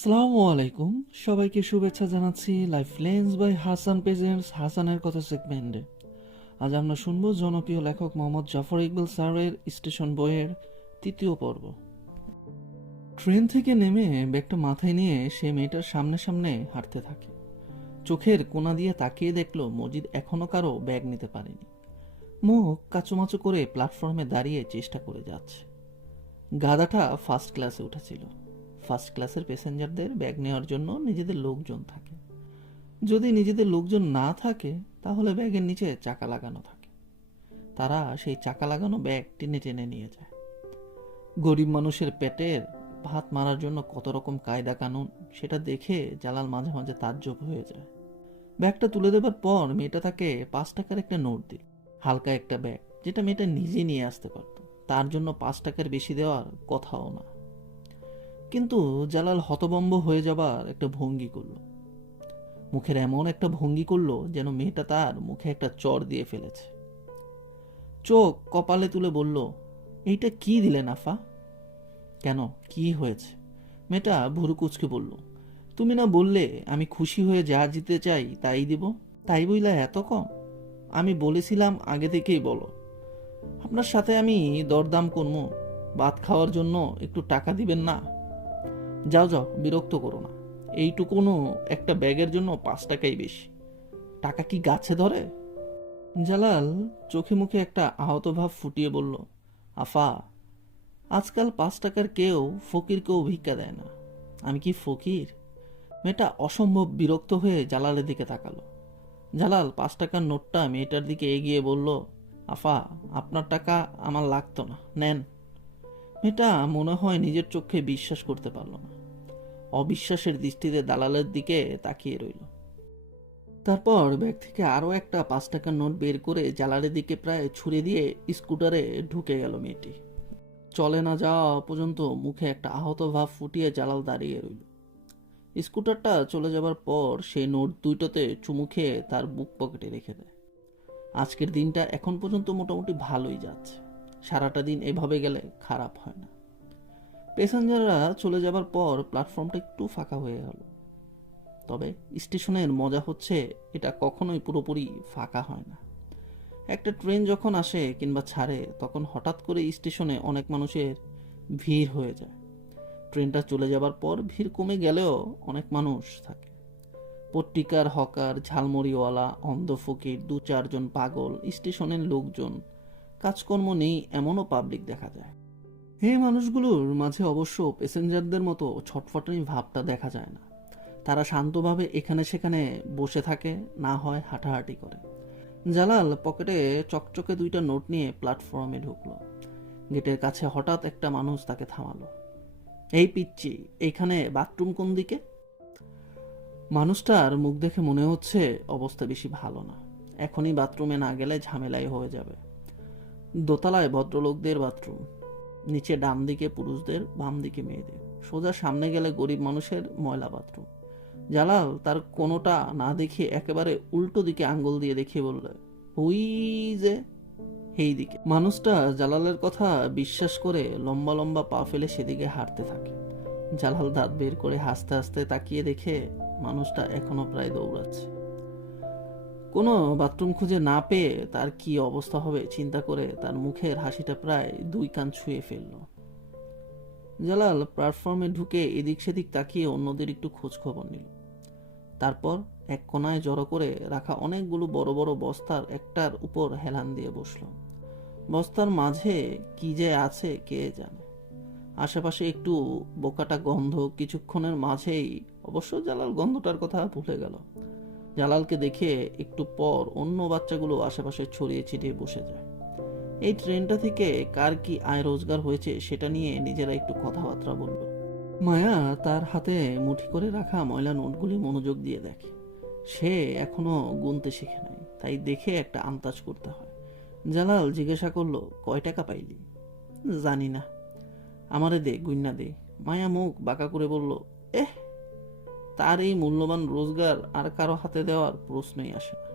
আসসালামু আলাইকুম, সবাইকে শুভেচ্ছা জানাচ্ছি life lens by Hasan presents হাসানের কথা সেগমেন্টে। আজ আমরা শুনবো জনপ্রিয় লেখক মোহাম্মদ জাফর ইকবাল স্যারের স্টেশন বইয়ের তৃতীয় পর্ব। ট্রেন থেকে নেমে ব্যাগটা মাথায় নিয়ে সে মেয়েটার সামনে সামনে হাঁটতে থাকে। চোখের কোণা দিয়ে তাকিয়ে দেখলো মজিদ এখনো কারো ব্যাগ নিতে পারেনি। মুখ কাচুমাচু করে প্ল্যাটফর্মে দাঁড়িয়ে চেষ্টা করে যাচ্ছে। গাধাটা ফার্স্ট ক্লাসে উঠেছিল। ফার্স্ট ক্লাসের প্যাসেঞ্জারদের ব্যাগ নেওয়ার জন্য নিজেদের লোকজন থাকে। যদি নিজেদের লোকজন না থাকে তাহলে ব্যাগের নিচে চাকা লাগানো থাকে। তারা সেই চাকা লাগানো ব্যাগ টেনে টেনে নিয়ে যায়। গরিব মানুষের পেটের ভাত মারার জন্য কত রকম কায়দা কানুন, সেটা দেখে জালাল মাঝে মাঝে তাজ্জব হয়ে যায়। ব্যাগটা তুলে দেবার পর মেয়েটা তাকে 5 টাকার একটা নোট দিল। হালকা একটা ব্যাগ, যেটা মেয়েটা নিজে নিয়ে আসতে পারত। তার জন্য 5 টাকার বেশি দেওয়ার কথাও না। কিন্তু জালাল হতভম্ব হয়ে যাবার একটা ভঙ্গি করলো। মুখের এমন একটা ভঙ্গি করলো যেন মেয়েটা তার মুখে একটা চড় দিয়ে ফেলেছে। চোখ কপালে তুলে বলল, এইটা কি দিলে নাফা? কেন, কি হয়েছে? মেয়েটা ভুরু কুচকে বলল, তুমি না বললে আমি খুশি হয়ে যা জিতে চাই তাই দিব? তাই বইলা এত কম? আমি বলেছিলাম আগে থেকেই বলো, আপনার সাথে আমি দরদাম করবো, ভাত খাওয়ার জন্য একটু টাকা দিবেন না? যাও যাও, বিরক্ত করো না। এইটুকুনো একটা ব্যাগের জন্য 5 টাকাই বেশি। টাকা কি গাছে ধরে? জালাল চোখে মুখে একটা আহত ভাব ফুটিয়ে বলল, আফা, আজকাল 5 টাকার কেউ ফকিরকেও ভিক্ষা দেয় না। আমি কি ফকির? মেয়েটা অসম্ভব বিরক্ত হয়ে জালালের দিকে তাকালো। জালাল 5 টাকার নোটটা মেয়েটার দিকে এগিয়ে বলল, আফা, আপনার টাকা আমার লাগতো না, নেন। মেয়েটা মনে হয় নিজের চোখে বিশ্বাস করতে পারল না। অবিশ্বাসের দৃষ্টিতে দালালের দিকে তাকিয়ে রইল। তারপর ব্যাগ থেকে আরও একটা 5 টাকার নোট বের করে জালালের দিকে প্রায় ছুঁড়ে দিয়ে স্কুটারে ঢুকে গেল মেয়েটি। চলে না যাওয়া পর্যন্ত মুখে একটা আহত ভাব ফুটিয়ে জালাল দাঁড়িয়ে রইল। স্কুটারটা চলে যাবার পর সেই নোট দুইটাতে চুমু খেয়ে তার বুক পকেটে রেখে দেয়। আজকের দিনটা এখন পর্যন্ত মোটামুটি ভালোই যাচ্ছে। সারাটা দিন এভাবে গেলে খারাপ হয় না। প্যাসেঞ্জাররা চলে যাবার পর প্ল্যাটফর্মটা একটু ফাঁকা হয়ে গেল। তবে স্টেশনের মজা হচ্ছে, এটা কখনোই পুরোপুরি ফাঁকা হয় না। একটা ট্রেন যখন আসে কিংবা ছাড়ে তখন হঠাৎ করে স্টেশনে অনেক মানুষের ভিড় হয়ে যায়। ট্রেনটা চলে যাবার পর ভিড় কমে গেলেও অনেক মানুষ থাকে। পট্টিকার, হকার, ঝালমুড়িওয়ালা, অন্ধ ফকির, 2-4 জন পাগল, স্টেশনের লোকজন, কাজকর্ম নেই এমনও পাবলিক দেখা যায়। এই মানুষগুলোর মাঝে অবশ্য প্যাসেঞ্জারদের মতো ছটফটানি ভাবটা দেখা যায় না। তারা শান্তভাবে এখানে সেখানে বসে থাকে, না হয় হাঁটাহাঁটি করে। জালাল পকেটে চকচকে 2টা নোট নিয়ে প্ল্যাটফর্মে ঢুকলো। গেটের কাছে হঠাৎ একটা মানুষ তাকে থামালো। এই পিচ্চি, এইখানে বাথরুম কোন দিকে? মানুষটার মুখ দেখে মনে হচ্ছে অবস্থা বেশি ভালো না। এখনই বাথরুমে না গেলে ঝামেলাই হয়ে যাবে। দোতলায় ভদ্রলোকদের বাথরুম, নিচে ডান দিকে পুরুষদের, বাম দিকে মেয়েদের, সোজা সামনে গেলে গরিব মানুষের ময়লা বাথরুম। জালাল তার কোনোটা না দেখে একেবারে উল্টো দিকে আঙ্গুল দিয়ে দেখিয়ে বললে, ওই যে এই দিকে। মানুষটা জালালের কথা বিশ্বাস করে লম্বা লম্বা পা ফেলে সেদিকে হাঁটতে থাকে। জালাল দাঁত বের করে হাসতে হাসতে তাকিয়ে দেখে মানুষটা এখনো প্রায় দৌড়াচ্ছে। কোনো বাথরুম খুঁজে না পেয়ে তার কি অবস্থা হবে চিন্তা করে তার মুখের হাসিটা প্রায় 2 কান ছুঁয়ে ফেলল। জালাল প্ল্যাটফর্মে ঢুকে এদিক সেদিক তাকিয়ে অন্যদের একটু খোঁজ খবর নিল। তারপর এক কোনায় জড়ো করে রাখা অনেকগুলো বড় বড় বস্তার একটার উপর হেলান দিয়ে বসল। বস্তার মাঝে কি যে আছে কে জানে। আশেপাশে একটু বোকাটা গন্ধ। কিছুক্ষণের মাঝেই অবশ্য জালাল গন্ধটার কথা ভুলে গেল। জালালকে দেখে একটু পর অন্য বাচ্চাগুলো আশেপাশে ছড়িয়ে ছিটিয়ে বসে যায়। এই ট্রেনটা থেকে কার কি আয় রোজগার হয়েছে সেটা নিয়ে নিজেরা একটু কথাবার্তা বলল। মায়া তার হাতে মুঠি করে রাখা ময়লা নোটগুলি মনোযোগ দিয়ে দেখে। সে এখনো গুনতে শিখে নাই, তাই দেখে একটা আন্দাজ করতে হয়। জালাল জিজ্ঞাসা করলো, কয় টাকা পাইলি? জানি না, আমারে দে, গুইন্না দে। মায়া মুখ বাঁকা করে বলল, এহ, তার এই মূল্যবান রোজগার আর কারো হাতে দেওয়ার প্রশ্নই আসে না।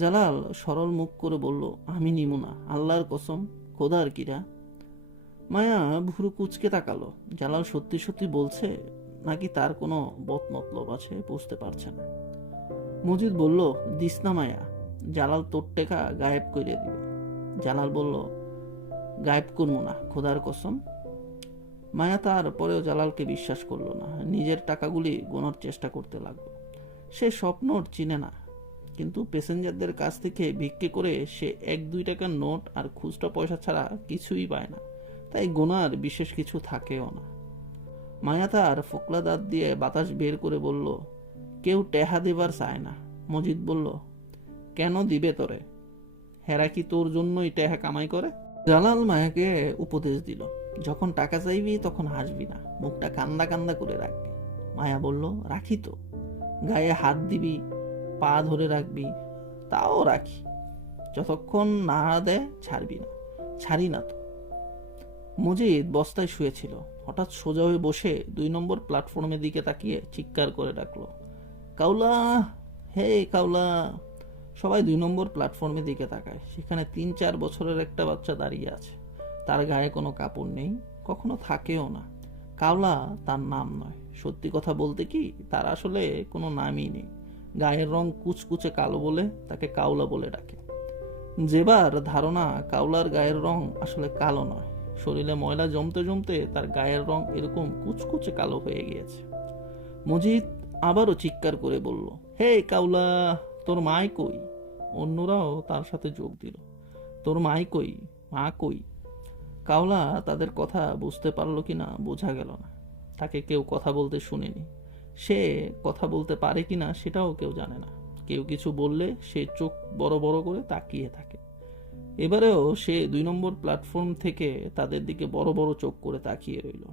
জালাল সরল মুখ করে বলল, আমি নিমু না, আল্লাহর কসম, খোদার কিরা। মায়া ভুরু কুচকে তাকালো। জালাল সত্যি সত্যি বলছে, নাকি তার কোনো বদমতলব আছে বুঝতে পারছে না। মজিদ বলল, দিস না মায়া, জালাল তোর টেকা গায়েব করিয়া দিবে। জালাল বলল, গায়েব করবো না, খোদার কসম। মায়া তার পরেও জালালকে বিশ্বাস করলো না। নিজের টাকাগুলি গোনার চেষ্টা করতে লাগলো। সে স্বপ্নর চিনে না, কিন্তু প্যাসেঞ্জারদের কাছ থেকে ভিক্ষে করে সে 1-2 টাকার নোট আর খুচরা পয়সা ছাড়া কিছুই পায় না, তাই গোনার বিশেষ কিছু থাকেও না। মায়া তার ফোকলা দাঁত দিয়ে বাতাস বের করে বলল, কেউ টেহা দেবার চায় না। মজিদ বলল, কেন দিবে তোরে? হেরা কি তোর জন্যই টেহা কামাই করে? জালাল মায়াকে উপদেশ দিল, যখন টাকা চাইবি তখন হাসবি না, মুখটা কান্দা কান্দা করে রাখবি। মায়া বলল, রাখি তো। গায়ে হাত দিবি, পা ধরে রাখবি, তাও রাখি। যতক্ষণ না দেয় ছাড়বি না। ছাড়ি না তো। মজিদ বস্তায় শুয়েছিল। হঠাৎ সোজা হয়ে বসে 2 নম্বর প্ল্যাটফর্মের দিকে তাকিয়ে চিৎকার করে ডাকলো, কাউলা, হে কাউলা। সবাই 2 নম্বর প্ল্যাটফর্মের দিকে তাকায়। সেখানে 3-4 বছরের একটা বাচ্চা দাঁড়িয়ে আছে। তার গায়ে কোনো কাপড় নেই, কখনো থাকেও না। কাউলা তার নাম নয়। সত্যি কথা বলতে কি, তার আসলে কোনো নামই নেই। গায়ের রং কুচকুচে কালো বলে তাকে কাউলা বলে ডাকে। যেবার ধারণা কাউলার গায়ের রং আসলে কালো নয়, শরীরে ময়লা জমতে জমতে তার গায়ের রং এরকম কুচকুচে কালো হয়ে গিয়েছে। মজিদ আবারও চিৎকার করে বলল, হে কাউলা, তোর মাই কই? অন্যরাও তার সাথে যোগ দিল, তোর মাই কই, মা কই? কাউলা তাদের কথা বুঝতে পারল কিনা বোঝা গেল না। তাকে কেউ কথা বলতে শুনেনি। সে কথা বলতে পারে কিনা সেটাও কেউ জানে না। কেউ কিছু বললে সে চোখ বড় বড় করে তাকিয়ে থাকে। এবারেও সে 2 নম্বর প্ল্যাটফর্ম থেকে তাদের দিকে বড় বড় চোখ করে তাকিয়ে রইল।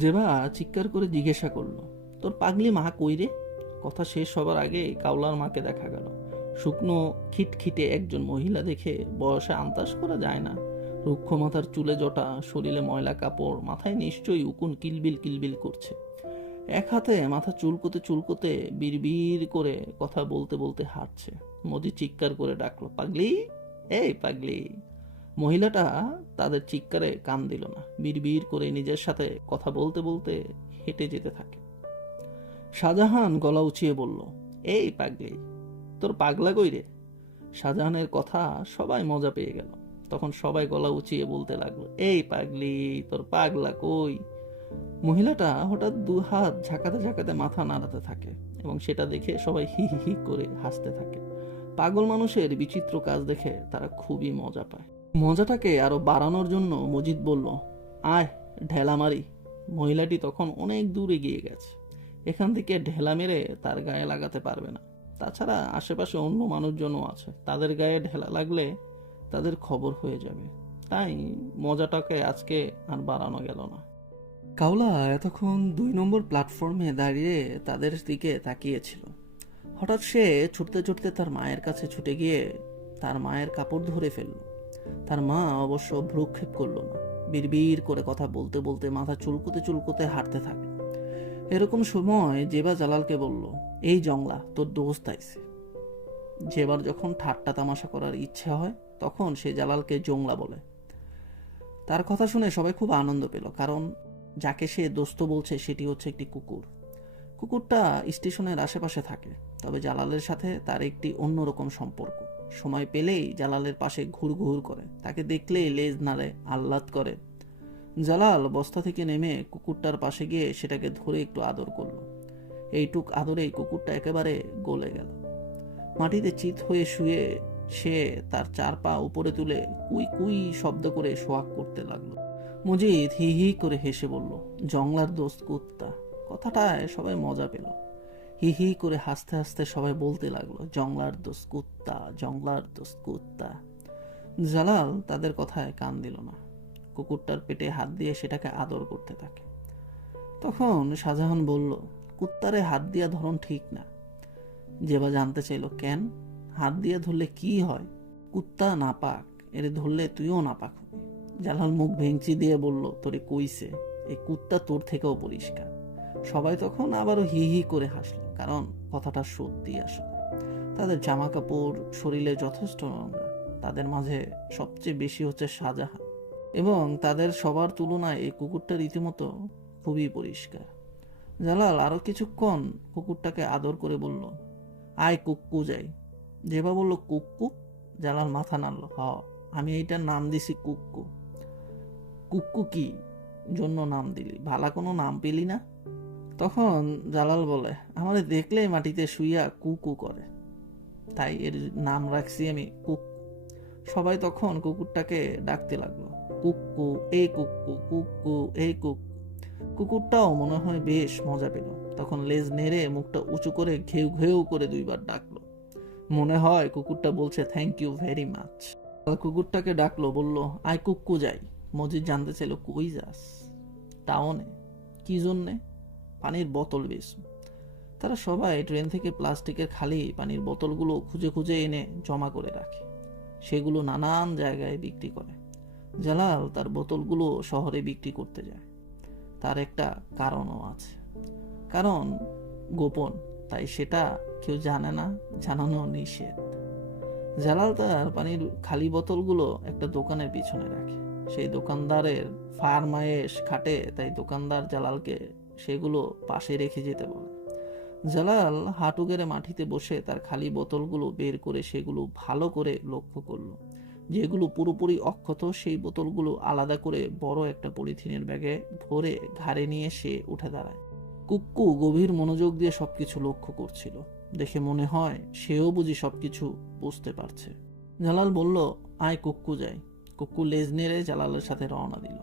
জেবা চিৎকার করে জিজ্ঞাসা করলো, তোর পাগলি মা কই রে? কথা শেষ হবার আগে কাউলার মাকে দেখা গেল। শুকনো খিটখিটে একজন মহিলা দেখে বয়সে আন্দাজ করা যায় না। রুক্ষ মাথার চুলে জটা, শরীরে ময়লা কাপড়, মাথায় নিশ্চয়ই উকুন কিলবিল কিলবিল করছে। এক হাতে মাথা চুলকোতে চুলকোতে বিড়বিড় করে কথা বলতে বলতে হাঁটছে। মজি চিৎকার করে ডাকলো, পাগলি, এই পাগলি। মহিলাটা তাদের চিৎকারে কান দিল না। বিড়বিড় করে নিজের সাথে কথা বলতে বলতে হেঁটে যেতে থাকে। শাহজাহান গলা উঁচিয়ে বলল, এই পাগলি, তোর পাগলা কই রে? শাহজাহানের কথা সবাই মজা পেয়ে গেল। তখন সবাই গলা উঁচিয়ে বলতে লাগলো, এই পাগলি, তোর পাগলা কই? মহিলাটা হঠাৎ 2 হাত ঝাঁকাতে ঝাঁকাতে মাথা নাড়াতে থাকে এবং সেটা দেখে সবাই হি হি হি করে হাসতে থাকে। পাগল মানুষের বিচিত্র কাজ দেখে তারা খুবই মজা পায়। মজাটাকে আরো বাড়ানোর জন্য মজিদ বলল, আয় ঢেলা মারি। মহিলাটি তখন অনেক দূর এগিয়ে গেছে। এখান থেকে ঢেলা মেরে তার গায়ে লাগাতে পারবে না। তাছাড়া আশেপাশে অন্য মানুষজনও আছে, তাদের গায়ে ঢেলা লাগলে তাদের খবর হয়ে যাবে। তাই মজাটাকে আজকে আর বাড়ানো গেল না। কাউলা এতক্ষণ 2 নম্বর প্ল্যাটফর্মে দাঁড়িয়ে তাদের দিকে তাকিয়েছিল। হঠাৎ সে ছুটতে ছুটতে তার মায়ের কাছে ছুটে গিয়ে তার মায়ের কাপড় ধরে ফেলল। তার মা অবশ্য ভ্রুক্ষেপ করল না। বিড়বিড় করে কথা বলতে বলতে মাথা চুলকোতে চুলকোতে হাঁটতে থাকে। এরকম সময় জেবা জালালকে বলল, এই জংলা, তোর দোস্ত আইছে। জেবার যখন ঠাট্টা তামাশা করার ইচ্ছা হয় তখন সে জালালকে জংলা বলে। তার কথা শুনে সবাই খুব আনন্দ পেল, কারণ যাকে সে দোস্ত বলছে সেটি হচ্ছে একটি কুকুর। কুকুরটা স্টেশনের আশেপাশে থাকে, তবে জালালের সাথে তার একটি অন্যরকম সম্পর্ক। সময় পেলেই জালালের পাশে ঘুরঘুর করে, তাকে দেখলেই লেজ নাড়ে, আহ্লাদ করে। জালাল বস্তা থেকে নেমে কুকুরটার পাশে গিয়ে সেটাকে ধরে একটু আদর করল। এইটুক আদরেই কুকুরটা একেবারে গলে গেল। মাটিতে চিত হয়ে শুয়ে সে তার 4 পা উপরে তুলে কুই কুই শব্দ করে সোয়াগ করতে লাগলো। মজিদ হি হি করে হেসে বলল, জংলার দোস্ত কুত্তা। কথাটায় সবাই মজা পেল। হি হি করে হাসতে হাসতে সবাই বলতে লাগলো, জংলার দোস্ত কুত্তা, জংলার দোস্ত কুত্তা। জালাল তাদের কথায় কান দিল না। কুকুরটার পেটে হাত দিয়ে সেটাকে আদর করতে থাকে। তখন শাহজাহান বলল, কুত্তারে হাত দিয়া ধরন ঠিক না। জেবা জানতে চাইল, কেন? হাত দিয়ে ধরলে কি হয়? কুত্তা নাপাক, এরে ধরলে তুইও নাপাক হবি। জালাল মুখ ভেঙচি দিয়ে বলল, তোরে কইছে, এই কুত্তা তোর থেকেও পরিষ্কার। সবাই তখন আবারও হি হি করে হাসলো, কারণ কথাটা সত্যি। আসলে তাদের জামা কাপড়, শরীরে যথেষ্ট নোংরা। তাদের মাঝে সবচেয়ে বেশি হচ্ছে শাহজাহান, এবং তাদের সবার তুলনায় এই কুকুরটা রীতিমতো খুবই পরিষ্কার। জালাল আরো কিছুক্ষণ কুকুরটাকে আদর করে বলল, আয় কুক্কু যাই। জেবা বলল, কুক্কু? জালাল মাথা নাড়ল। আমি এইটার নাম দিছি কুক্কু। কুক্কু কি জন্য নাম দিলি? ভালা কোনো নাম পেলি না? তখন জালাল বলে, আমাদের দেখলেই মাটিতে শুইয়া কুকু করে, তাই এর নাম রাখছি আমি কুক্কু। সবাই তখন কুকুরটাকে ডাকতে লাগলো, কুক্কু এই কুক্কু, কুক্কু এই কুক্কু। কুকুরটাও মনে হয় বেশ মজা পেল। তখন লেজ নেড়ে মুখটা উঁচু করে ঘেউ ঘেউ করে 2বার ডাকলো। মনে হয় কুকুরটা বলছে থ্যাংক ইউ ভেরি মাচ। কুকুরটাকে ডাকলো, বলল, আয় কুক্কু যাই। মজিদ জানতে চাইল, কই যাস? টাউনে। কি জন্যে? পানির বোতল বেশ। তারা সবাই ট্রেন থেকে প্লাস্টিকের খালি পানির বোতলগুলো খুঁজে খুঁজে এনে জমা করে রাখে, সেগুলো নানান জায়গায় বিক্রি করে। জালাল তার বোতলগুলো শহরে বিক্রি করতে যায়। তার একটা কারণও আছে, কারণ গোপন, তাই সেটা কেউ জানে না, জানানো নিষেধ। জালাল তার পানির খালি বোতলগুলো একটা দোকানের পিছনে রাখে। সেই দোকানদারের ফারমায়েশ খাটে, তাই দোকানদার জালালকে সেগুলো পাশে রেখে যেতে বলে। জালাল হাঁটু গেড়ে মাটিতে বসে তার খালি বোতলগুলো বের করে সেগুলো ভালো করে লক্ষ্য করলো। যেগুলো পুরোপুরি অক্ষত সেই বোতলগুলো আলাদা করে বড় একটা পলিথিনের ব্যাগে ভরে ঘাড়ে নিয়ে সে উঠে দাঁড়ায়। কুক্কু গভীর মনোযোগ দিয়ে সবকিছু লক্ষ্য করছিল। দেখে মনে হয় সেও বুঝি সবকিছু বুঝতে পারছে। জালাল বলল, আয় কুক্কু যাই। কুক্কু লেজ নেড়ে জালালের সাথে রওনা দিল।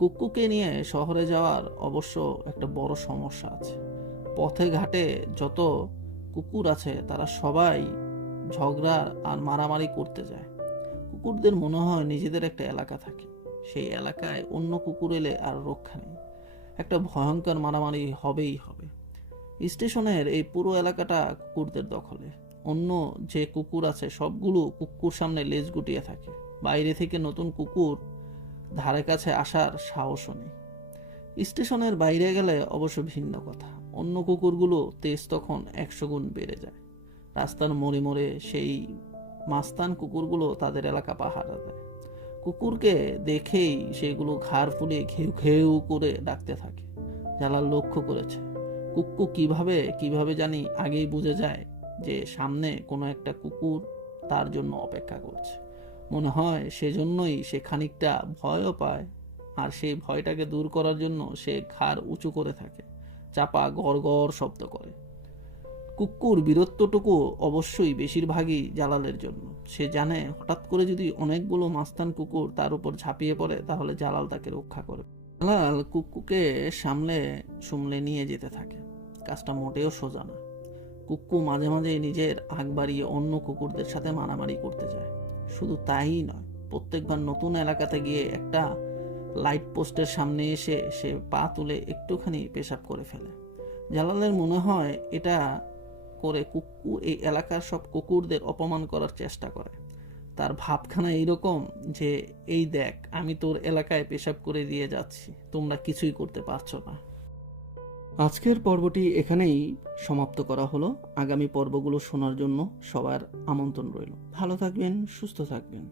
কুক্কুকে নিয়ে শহরে যাওয়ার অবশ্য একটা বড় সমস্যা আছে। পথে ঘাটে যত কুকুর আছে তারা সবাই ঝগড়া আর মারামারি করতে যায়। কুকুরদের মনে হয় নিজেদের একটা এলাকা থাকে, সেই এলাকায় অন্য কুকুর এলে আর রক্ষা নেই, একটা ভয়ঙ্কর মারামারি হবেই হবে। স্টেশনের এই পুরো এলাকাটা কুকুরদের দখলে। অন্য যে কুকুর আছে সবগুলো কুকুর সামনে লেজ গুটিয়ে থাকে। বাইরে থেকে নতুন কুকুর ধারে কাছে আসার সাহসও নেই। স্টেশনের বাইরে গেলে অবশ্য ভিন্ন কথা। অন্য কুকুরগুলো তেজ তখন 100 গুণ বেড়ে যায়। রাস্তার মোড়ে মোড়ে সেই মাস্তান কুকুরগুলো তাদের এলাকা পাহারা দেয়। কুকুরকে দেখেই সেগুলো ঘাড় ফুলিয়ে ঘেউ ঘেউ করে ডাকতে থাকে। জালাল লক্ষ্য করেছে কুক্কু কিভাবে জানি আগেই বুঝে যায় যে সামনে কোনো একটা কুকুর তার জন্য অপেক্ষা করছে। মনে হয় সেজন্যই সে খানিকটা ভয়ও পায়, আর সেই ভয়টাকে দূর করার জন্য সে ঘাড় উঁচু করে থাকে, চাপা গড় গড় শব্দ করে। কুকুর বীরত্বটুকু অবশ্যই বেশিরভাগই জালালের জন্য। সে জানে হঠাৎ করে যদি অনেকগুলো মাস্তান কুকুর তার উপর ঝাঁপিয়ে পড়ে তাহলে জালাল তাকে রক্ষা করবে। জালাল কুক্কুকে সামলে নিয়ে যেতে থাকে। কাজটা মোটেও সোজা না। কুক্কু মাঝে মাঝে নিজের আগ বাড়িয়ে অন্য কুকুরদের সাথে মারামারি করতে যায়। শুধু তাই নয়, প্রত্যেকবার নতুন এলাকাতে গিয়ে একটা লাইট পোস্টের সামনে এসে সে পা তুলে একটুখানি পেশাব করে ফেলে। জালালের মনে হয় এটা করে কুক্কু এই এলাকার সব কুকুরদের অপমান করার চেষ্টা করে। তার ভাবখানা এইরকম যে, এই দেখ আমি তোর এলাকায় পেশাব করে দিয়ে যাচ্ছি, তোমরা কিছুই করতে পারছো না। আজকের পর্বটি এখানেই সমাপ্ত করা হলো। আগামী পর্বগুলো শোনার জন্য সবার আমন্ত্রণ রইল। ভালো থাকবেন, সুস্থ থাকবেন।